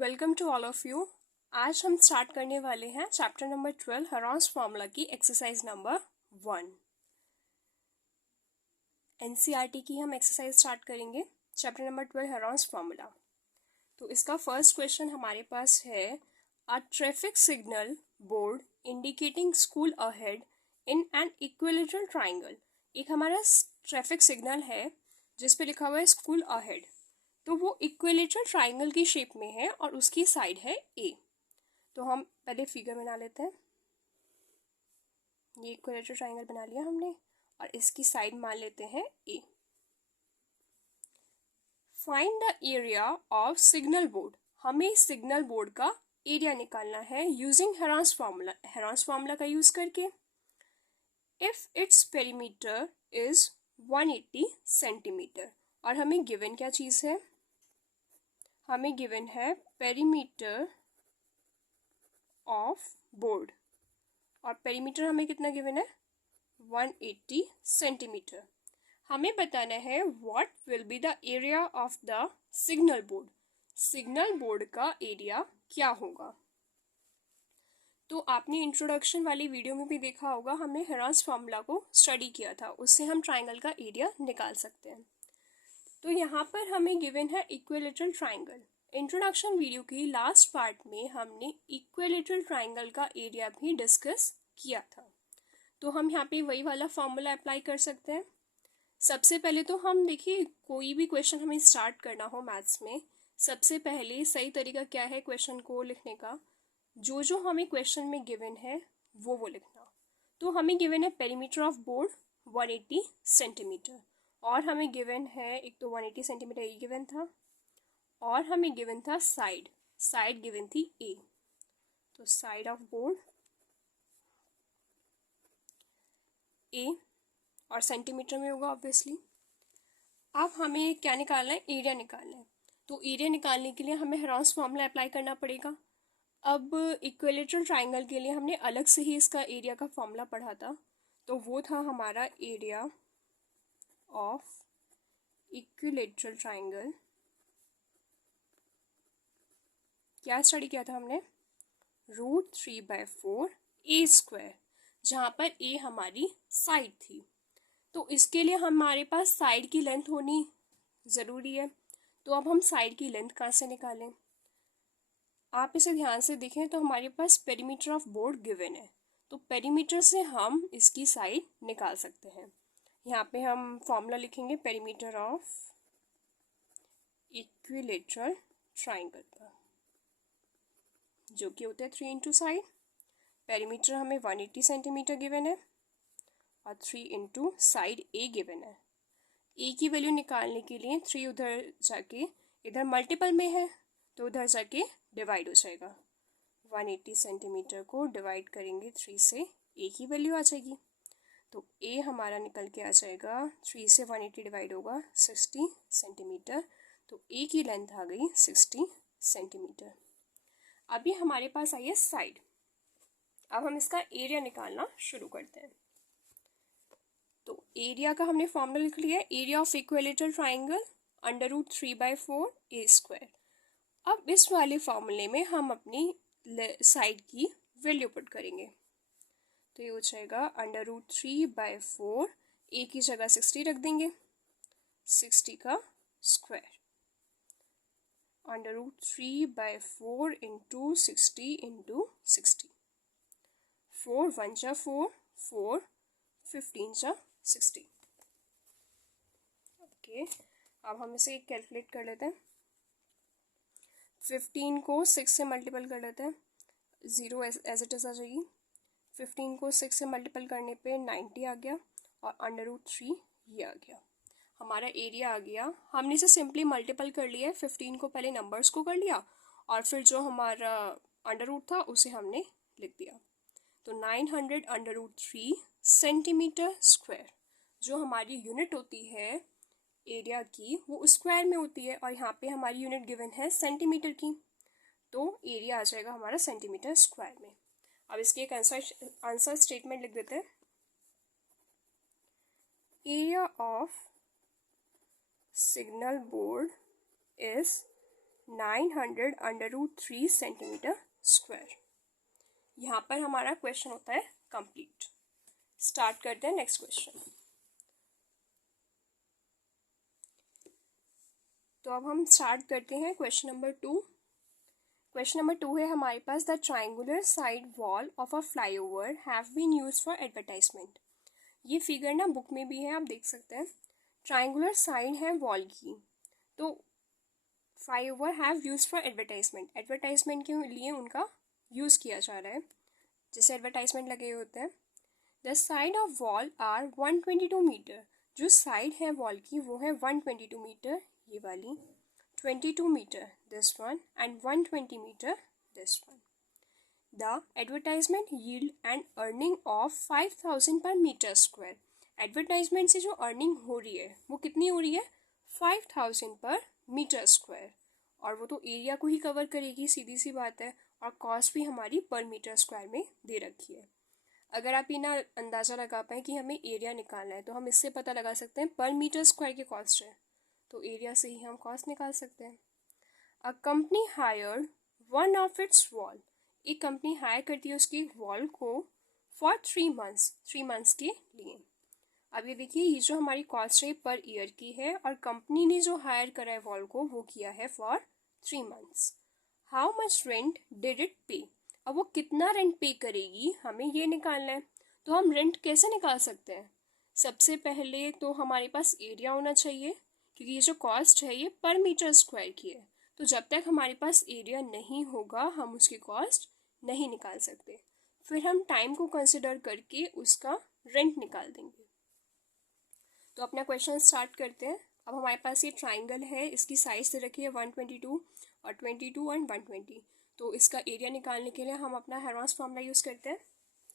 Welcome to all of you. आज हम start करने वाले हैं चैप्टर नंबर 12 हेरॉन्स फार्मूला की एक्सरसाइज नंबर 1। एनसीईआरटी की हम एक्सरसाइज स्टार्ट करेंगे चैप्टर नंबर 12 हेरॉन्स फार्मूला। तो इसका फर्स्ट क्वेश्चन हमारे पास है a traffic signal board indicating school ahead in an equilateral triangle. एक हमारा ट्रैफिक सिग्नल है जिस पे लिखा हुआ है स्कूल अहेड, तो वो इक्विलेटरल ट्राइंगल की शेप में है और उसकी साइड है ए। तो हम पहले फिगर बना लेते हैं। ये इक्विलेटरल ट्राइंगल बना लिया हमने और इसकी साइड मान लेते हैं a. Find the area of signal board. हमें सिग्नल बोर्ड का एरिया निकालना है using Heron's formula. Heron's formula का यूज करके if its perimeter is 180 centimetre. और हमें गिवन क्या चीज है? हमें गिवन है पेरीमीटर ऑफ बोर्ड और पेरीमीटर हमें कितना गिवन है? 180 सेंटीमीटर। हमें बताना है what will be the area of the signal board. Signal board का एरिया क्या होगा? तो आपने इंट्रोडक्शन वाली वीडियो में भी देखा होगा, हमने हेरॉन्स फार्मूला को स्टडी किया था, उससे हम ट्राइंगल का एरिया निकाल सकते हैं। तो यहाँ पर हमें गिवन है इक्विलेटरल ट्राइंगल। इंट्रोडक्शन वीडियो की लास्ट पार्ट में हमने इक्विलेटरल ट्राइंगल का एरिया भी डिस्कस किया था, तो हम यहाँ पे वही वाला फॉर्मूला अप्लाई कर सकते हैं। सबसे पहले तो हम देखिए, कोई भी क्वेश्चन हमें स्टार्ट करना हो मैथ्स में, सबसे पहले सही तरीका क्या है क्वेश्चन को लिखने का? जो हमें क्वेश्चन में गिवन है वो लिखना। तो हमें गिवन है पेरीमीटर ऑफ बोर्ड 180 सेंटीमीटर और हमें गिवन है, एक तो 180 सेंटीमीटर ये गिवन था और हमें गिवन था साइड गिवन थी ए। तो साइड ऑफ बोर्ड ए और सेंटीमीटर में होगा ऑब्वियसली। अब हमें क्या निकालना है? एरिया निकालना है। तो एरिया निकालने के लिए हमें हेरॉन्स फार्मूला अप्लाई करना पड़ेगा। अब इक्विलेटरल ट्राइंगल के लिए हमने अलग से ही इसका एरिया का फॉर्मूला पढ़ा था, तो वो था हमारा एरिया ऑफ इक्विलेटरल ट्राइंगल। क्या स्टडी किया था हमने? √3/4 ए स्क्वायर, जहाँ पर ए हमारी साइड थी। तो इसके लिए हमारे पास साइड की लेंथ होनी ज़रूरी है। तो अब हम साइड की लेंथ कहाँ से निकालें? आप इसे ध्यान से देखें तो हमारे पास पेरीमीटर ऑफ बोर्ड गिवन है, तो पेरीमीटर से हम इसकी साइड निकाल सकते हैं। यहाँ पे हम फॉर्मूला लिखेंगे पेरीमीटर ऑफ इक्विलेटरल ट्राइंगल का, जो कि होते हैं 3 इंटू साइड। पेरीमीटर हमें 180 सेंटीमीटर गिवन है और 3 इंटू साइड ए गिवन है। ए की वैल्यू निकालने के लिए 3 उधर जाके, इधर मल्टीपल में है तो उधर जाके डिवाइड हो जाएगा। 180 सेंटीमीटर को डिवाइड करेंगे 3 से, ए की वैल्यू आ जाएगी। तो ए हमारा निकल के आ जाएगा, 3 से 180 डिवाइड होगा 60 सेंटीमीटर। तो ए की लेंथ आ गई 60 सेंटीमीटर। अभी हमारे पास आई है साइड। अब हम इसका एरिया निकालना शुरू करते हैं। तो एरिया का हमने फॉर्मूला लिख लिया है, area of equilateral triangle √3/4 A square. अब इस वाले फॉर्मूले में हम अपनी साइड की वैल्यू पुट करेंगे। तो ये हो जाएगा √3/4, ए की जगह 60 रख देंगे, 60 का स्क्वायर, √3/4 इंटू 60 इंटू 60। 4 1 जा 4, 4 15 जा 60। ओके, अब हम इसे कैलकुलेट कर लेते हैं। 15 को 6 से मल्टीपल कर लेते हैं, 0 एज इट इज आ जाएगी। 15 को 6 से मल्टीपल करने पे 90 आ गया और √3 ये आ गया। हमारा एरिया आ गया। हमने इसे सिंपली मल्टीपल कर लिया है, 15 को पहले नंबर्स को कर लिया और फिर जो हमारा अंडर था उसे हमने लिख दिया। तो 900 √3 सेंटीमीटर स्क्वायर, जो हमारी यूनिट होती है एरिया की वो स्क्वायर में होती है और यहाँ पे हमारी यूनिट गिवन है सेंटीमीटर की, तो एरिया आ जाएगा हमारा सेंटीमीटर स्क्वायर में। अब इसके एक आंसर स्टेटमेंट लिख देते हैं। Area of signal board is 900√3 centimetre square. यहाँ पर हमारा क्वेश्चन होता है कंप्लीट। स्टार्ट करते हैं नेक्स्ट क्वेश्चन। तो अब हम स्टार्ट करते हैं क्वेश्चन नंबर 2। क्वेश्चन नंबर 2 है हमारे पास, the triangular side wall of a flyover have been used for advertisement. ये फिगर ना बुक में भी है, आप देख सकते हैं। ट्राइंगुलर साइड है वॉल की, तो flyover have used for advertisement, advertisement के लिए उनका यूज़ किया जा रहा है, जैसे एडवर्टाइजमेंट लगे होते हैं। The side of wall are 122 metre, जो साइड है वॉल की वो है 122 मीटर, ये वाली 22 metre this one and 120 metre this one. The advertisement yield an earning of 5000 per metre square. Advertisement से जो अर्निंग हो रही है वो कितनी हो रही है, 5000 पर मीटर स्क्वायर, और वो तो एरिया को ही कवर करेगी, सीधी सी बात है। और कॉस्ट भी हमारी पर मीटर स्क्वायर में दे रखी है। अगर आप ये ना अंदाज़ा लगा पाएँ कि हमें एरिया निकालना है, तो हम इससे पता लगा सकते हैं पर मीटर स्क्वायर की कॉस्ट है, तो एरिया से ही हम कॉस्ट निकाल सकते हैं। A company hired one of its wall, एक कंपनी हायर करती है उसकी वॉल को फॉर 3 मंथ्स के लिए। अब ये देखिए, ये जो हमारी कॉस्ट है पर ईयर की है, और कंपनी ने जो हायर करा है वॉल को वो किया है for 3 months. How much rent did it पे, अब वो कितना रेंट पे करेगी हमें ये निकालना है। तो हम रेंट कैसे निकाल सकते हैं, सबसे पहले तो हमारे पास एरिया होना चाहिए, क्योंकि ये जो कॉस्ट है ये पर मीटर स्क्वायर की है, तो जब तक हमारे पास एरिया नहीं होगा हम उसकी कॉस्ट नहीं निकाल सकते। फिर हम टाइम को कंसिडर करके उसका रेंट निकाल देंगे। तो अपना क्वेश्चन स्टार्ट करते हैं। अब हमारे पास ये ट्राइंगल है, इसकी साइज दे रखी है 122 और 22 एंड 120। तो इसका एरिया निकालने के लिए हम अपना हेरोंस फॉर्मूला यूज़ करते हैं।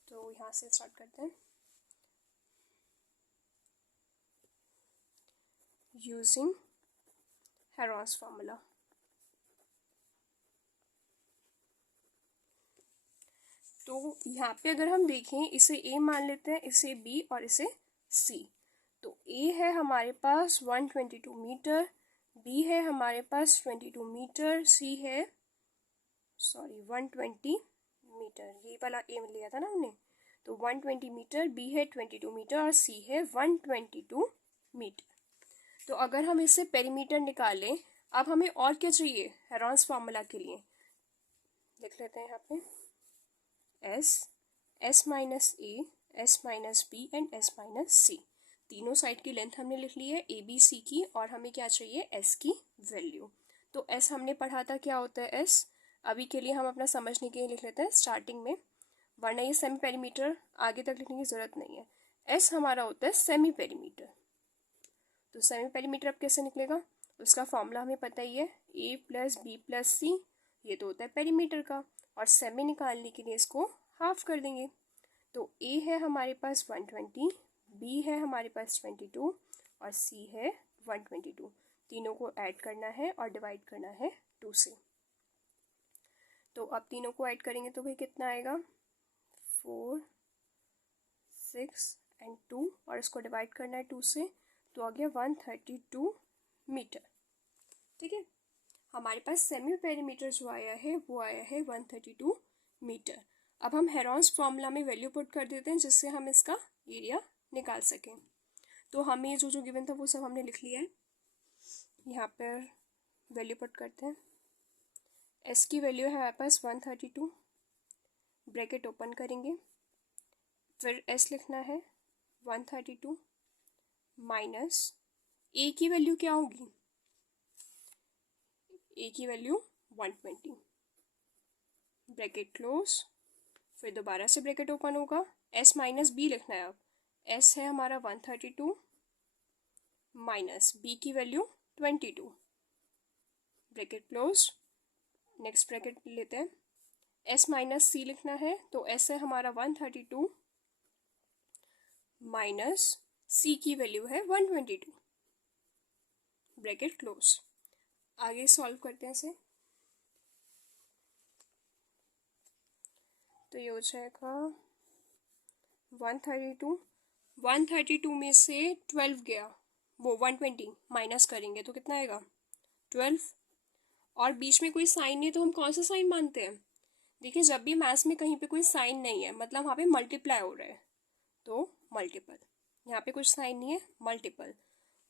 तो यहाँ से स्टार्ट करते हैं। यूजिंग हेरोंस फॉर्मूला, तो यहाँ पे अगर हम देखें, इसे ए मान लेते हैं, इसे बी और इसे सी। तो ए है हमारे पास 122 मीटर, बी है हमारे पास 22 मीटर, सी है 120 मीटर, ये वाला ए लिया था ना हमने। तो 120 मीटर, बी है 22 मीटर और सी है 122 मीटर। तो अगर हम इससे पेरीमीटर निकालें, अब हमें और क्या चाहिए हेरोंस फार्मूला के लिए, लिख लेते हैं यहाँ पे s minus a, s minus b and s minus c. तीनों साइड की लेंथ हमने लिख ली है ए बी सी की, और हमें क्या चाहिए एस की वैल्यू। तो एस हमने पढ़ा था क्या होता है एस, अभी के लिए हम अपना समझने के लिए लिख लेते हैं स्टार्टिंग में, वरना ये सेमी पेरीमीटर आगे तक लिखने की ज़रूरत नहीं है। एस हमारा होता है सेमी पेरीमीटर। तो सेमी पेरीमीटर अब कैसे निकलेगा, उसका फॉर्मूला हमें पता ही है, ए प्लस बी प्लस सी, ये तो होता है पेरीमीटर का, और सेमी निकालने के लिए इसको हाफ कर देंगे। तो ए है हमारे पास 120, बी है हमारे पास 22 और सी है 122। तीनों को ऐड करना है और डिवाइड करना है 2 से। तो अब तीनों को ऐड करेंगे तो भाई कितना आएगा, 4, 6 एंड 2, और इसको डिवाइड करना है 2 से, तो आ गया 132 मीटर। ठीक है, हमारे पास सेमी पेरीमीटर जो आया है वो आया है 132 मीटर। अब हम हेरोंस फॉर्मूला में वैल्यू पुट कर देते हैं जिससे हम इसका एरिया निकाल सकें। तो हमें जो गिवन था वो सब हमने लिख लिया है, यहाँ पर वैल्यू पुट करते हैं। एस की वैल्यू है हमारे पास 132, ब्रैकेट ओपन करेंगे, फिर एस लिखना है 132 माइनस ए की वैल्यू क्या होगी, ए की वैल्यू 120, ब्रैकेट क्लोज, फिर दोबारा से ब्रैकेट ओपन होगा, एस माइनस बी लिखना है। अब एस है हमारा 132 माइनस बी की value 22, bracket close, next bracket लेते हैं, एस माइनस सी लिखना है। तो एस है हमारा 132 माइनस सी की वैल्यू है 122, ब्रैकेट क्लोज। आगे सॉल्व करते हैं इसे, तो ये हो जाएगा 132 में से 12 गया, वो 120 माइनस करेंगे तो कितना आएगा 12, और बीच में कोई साइन नहीं है तो हम कौन सा साइन मानते हैं? देखिए, जब भी मैथ्स में कहीं पे कोई साइन नहीं है मतलब वहाँ पे मल्टीप्लाई हो रहा है, तो मल्टीपल। यहाँ पे कुछ साइन नहीं है, मल्टीपल।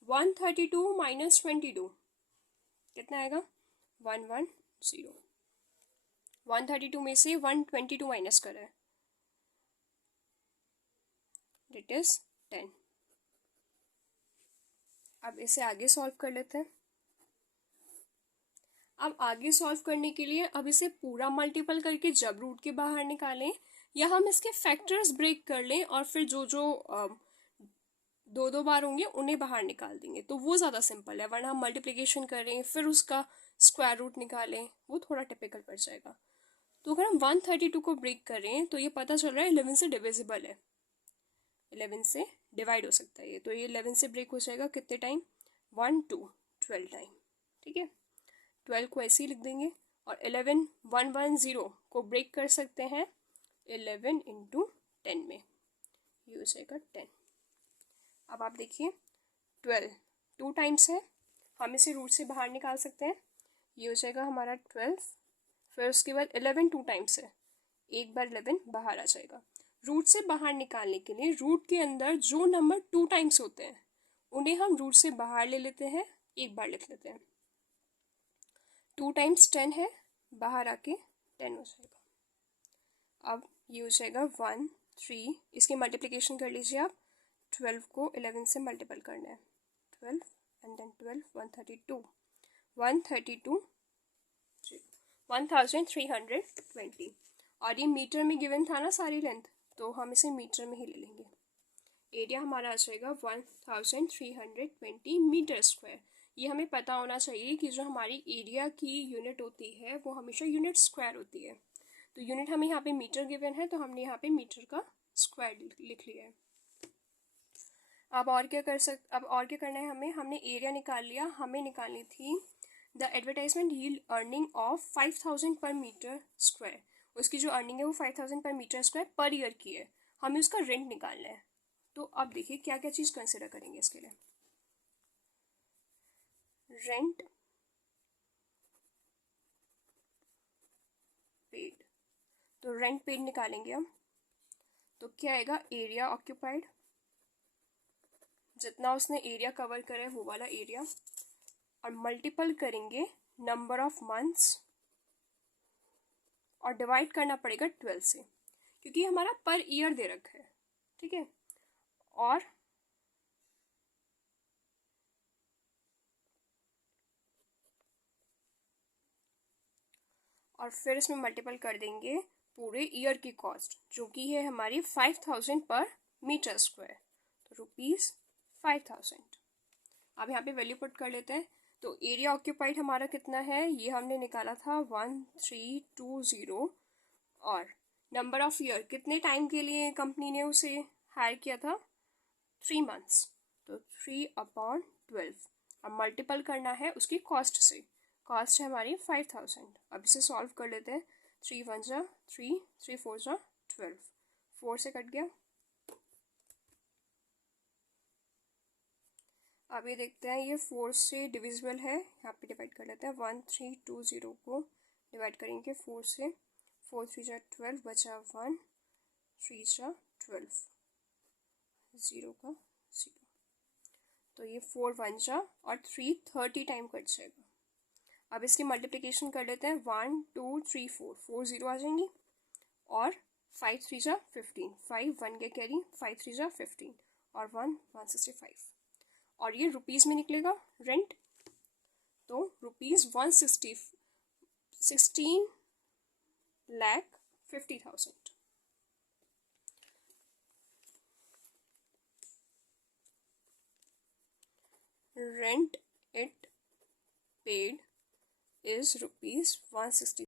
132 माइनस 22 कितना आएगा? 110। 132 में से 122 माइनस करें, इट इज 10। अब इसे आगे सॉल्व कर लेते हैं। अब आगे सॉल्व करने के लिए अब इसे पूरा मल्टीपल करके जब रूट के बाहर निकालें, या हम इसके फैक्टर्स ब्रेक कर लें और फिर जो जो दो दो बार होंगे उन्हें बाहर निकाल देंगे, तो वो ज़्यादा सिंपल है। वरना हम मल्टीप्लिकेशन करें फिर उसका स्क्वायर रूट निकालें, वो थोड़ा टिपिकल पड़ जाएगा। तो अगर हम 132 को ब्रेक करें तो ये पता चल रहा है 11 से डिविजिबल है, 11 से डिवाइड हो सकता है ये। तो ये 11 से ब्रेक हो जाएगा कितने टाइम? 1 2 12 टाइम। ठीक है, 12 को ऐसे ही लिख देंगे। और 11 110 को ब्रेक कर सकते हैं 11 इंटू 10 में, ये हो जाएगा 10। अब आप देखिए 12 2 टाइम्स है, हम इसे रूट से बाहर निकाल सकते हैं, ये हो जाएगा हमारा 12। फिर उसके बाद 11 2 टाइम्स है, एक बार 11 बाहर आ जाएगा। रूट से बाहर निकालने के लिए रूट के अंदर जो नंबर 2 टाइम्स होते हैं उन्हें हम रूट से बाहर ले लेते हैं, एक बार लिख लेते हैं। 2 टाइम्स 10 है, बाहर आके 10 हो जाएगा। अब ये हो जाएगा 1 3, इसकी मल्टीप्लिकेशन कर लीजिए आप। 12 को 11 से मल्टीपल करना है, 12 एंड देन 12 132 132 1320। और ये मीटर में गिवन था ना सारी लेंथ, तो हम इसे मीटर में ही ले लेंगे। एरिया हमारा आ जाएगा 1320 मीटर स्क्वायर। ये हमें पता होना चाहिए कि जो हमारी एरिया की यूनिट होती है वो हमेशा यूनिट स्क्वायर होती है। तो यूनिट हमें यहाँ पे मीटर गिवन है, तो हमने यहाँ पे मीटर का स्क्वायर लिख लिया है। अब और क्या करना है हमें? हमने एरिया निकाल लिया, हमें निकालनी थी the advertisement yield earning of 5000 per metre square. उसकी जो अर्निंग है वो 5000 per metre square per year की है, हमें उसका रेंट निकालना है। तो अब देखिए क्या क्या चीज़ कंसिडर करेंगे इसके लिए। रेंट पेड, तो रेंट पेड निकालेंगे हम, तो क्या आएगा? एरिया ऑक्यूपाइड, जितना उसने एरिया कवर करा है वो वाला एरिया, और मल्टीपल करेंगे नंबर ऑफ मंथ्स और डिवाइड करना पड़ेगा 12 से, क्योंकि हमारा पर ईयर दे रखा है। ठीक है, और फिर इसमें मल्टीपल कर देंगे पूरे ईयर की कॉस्ट, जो कि है हमारी 5000 पर मीटर स्क्वायर, तो ₹5000। अब यहाँ पे वैल्यू पुट कर लेते हैं। तो एरिया ऑक्यूपाइड हमारा कितना है, ये हमने निकाला था 1320, और नंबर ऑफ ईयर कितने टाइम के लिए कंपनी ने उसे हायर किया था? 3 मंथ्स, तो 3/12। अब मल्टीपल करना है उसकी कॉस्ट से, कॉस्ट है हमारी 5000। अब इसे सॉल्व कर लेते हैं। 3 1 जा 3, 3 4 जा 12, 4 से कट गया। अब ये देखते हैं ये 4 से डिविजिबल है, यहाँ पे डिवाइड कर लेते हैं। 1320 को डिवाइड करेंगे 4 से, 4 3 जा 12, बचा 1, 3 जा 12, 0 का 0, तो ये 4 1 जा और 3 30 टाइम कट जाएगा। अब इसकी मल्टीप्लिकेशन कर लेते हैं। 1 2 3 4, 4 0 आ जाएंगी, और 5 3 जा 15, 5 1 के कैरी, 5 3 जा 15, और 1 165, और ये रुपीज़ में निकलेगा रेंट, तो ₹160 16,50,000। Rent it paid is ₹160,000।